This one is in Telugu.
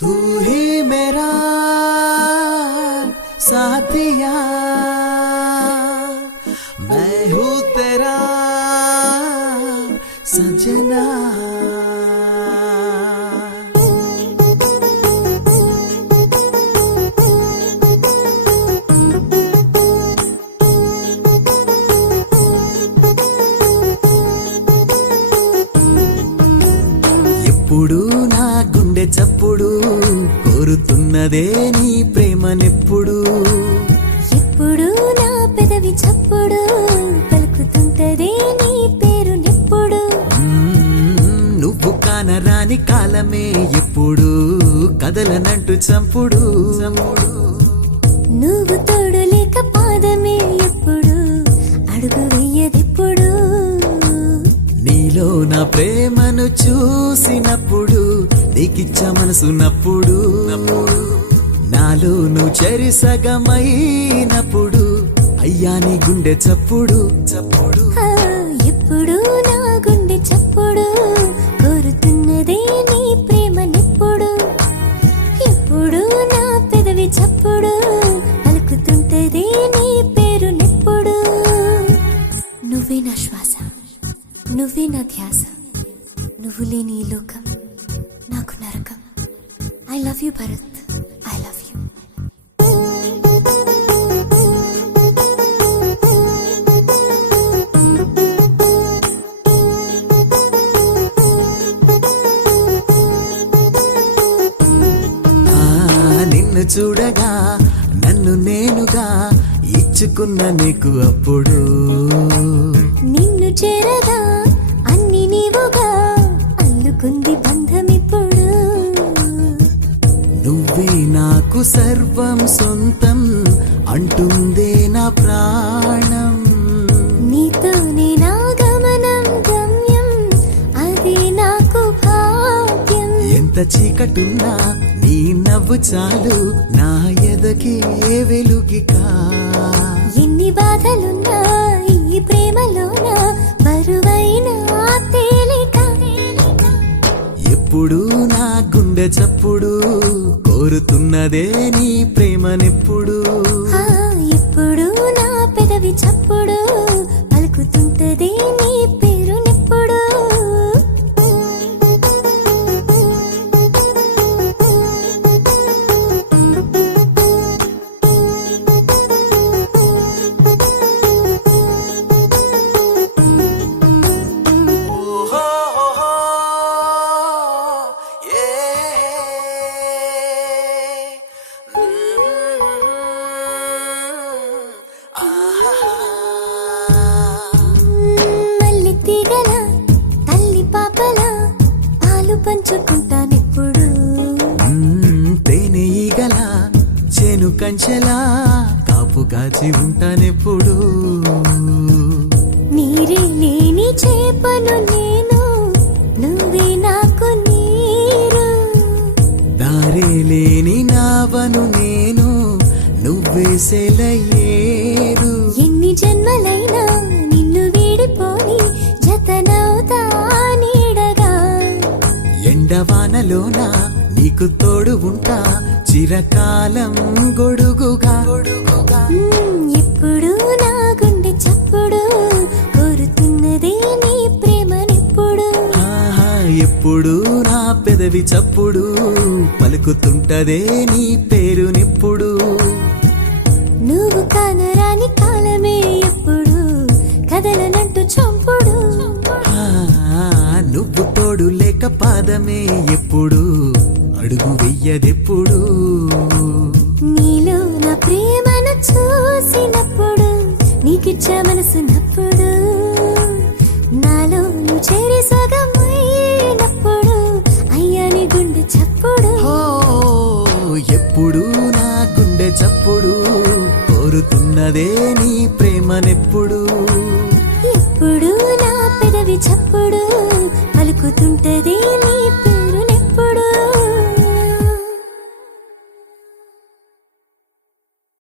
तू ही मेरा साथिया, मैं हूँ तेरा सजना। ఎప్పుడు నా గుండె చప్పుడు కోరుతున్నదే నీ ప్రేమనెప్పుడు, ఎప్పుడు నా పెదవి చప్పుడు పలుకుతుంటదే నీ పేరునెప్పుడు. నువ్వు కానరాని కాలమే ఎప్పుడు కదలనంటూ చంపుడు. నువ్వు తోడు లేక పాదమే ఎప్పుడు అడుగు వెయ్యదెప్పుడు. నీలో నా ప్రేమను చూసినప్పుడు నీకిచ్చ మనసున్నప్పుడు, నాలో నువ్వు చెరిసగమైనప్పుడు అయ్యా నీ గుండె చప్పుడు చప్పుడు. ఎప్పుడు నా గుండె చప్పుడు కోరుతున్నదే నీ ప్రేమనెప్పుడు, ఎప్పుడు నా పెదవి చప్పుడు పలుకుతుంటదే నీ పేరునెప్పుడు. నువ్వే నా శ్వాస, నువ్వే నా ధ్యాస, నువ్వు లేని ఈ లోకం నాకు నరకం. I love you Bharat, I love you. నిన్ను చూడగా నన్ను నేనుగా ఇచ్చుకున్న నీకు అప్పుడు, నిన్ను చేరగా అన్ని నీవుగా అల్లుకుంది బంధమిప్పుడు. నువ్వే నాకు సర్వం సొంతం అంటుందే నా ప్రాణం. నీతోనే నా గమనం గమ్యం, అది నాకు భాగ్యం. ఎంత చీకటున్నా నీ నవ్వు చాలు నా ఎదకి ఏ వెలుగికా. ఎన్ని బాధలున్నా ఈ ప్రేమలోన బరువైన తేలిక. ఎప్పుడు నా గుండె చప్పుడు కోరుతున్నదే నీ ప్రేమనెప్పుడు, ఎప్పుడు నా పెదవి చప్పుడు పలుకుతుంటదే నీ పేరునెప్పుడు. మల్లి తీగల తల్లి పాపల పాలు పంచుకుంటానెప్పుడు, తేనె ఈగల చేను కంచెలా కాపు కాచి ఉంటానెప్పుడు. నీరే లేని చేపను నేను, నువ్వే నాకు నీరు. దారే లేని నావను నేను, నువ్వే సెలయేరు. ఎన్ని జన్మలైనా నిన్ను వీడిపోని జతనవుతా నీడగా. ఎండవానలోన నీకు తోడు ఉంటా చిరకాలం గొడుగుగా. ఎప్పుడు నా గుండె చప్పుడు కోరుతున్నదే నీ ప్రేమనెప్పుడు, ఎప్పుడు నా పెదవి చప్పుడు పలుకుతుంటదే నీ పేరునిప్పుడు. నువ్వు కానరాని కాలమే ఎప్పుడు కదలనంటూ చంపుడు. నువ్వు తోడు లేక పాదమే ఎప్పుడు అడుగు వెయ్యదెప్పుడు. నీలో నా ప్రేమను చూసినప్పుడు నీకిచ్చ మనసున్నప్పుడు, నాలో నువ్వు చేరి సగమైనప్పుడు అయ్యా నీ గుండె చప్పుడు. ఎప్పుడు నా గుండె చప్పుడు కోరుతున్నదే నీ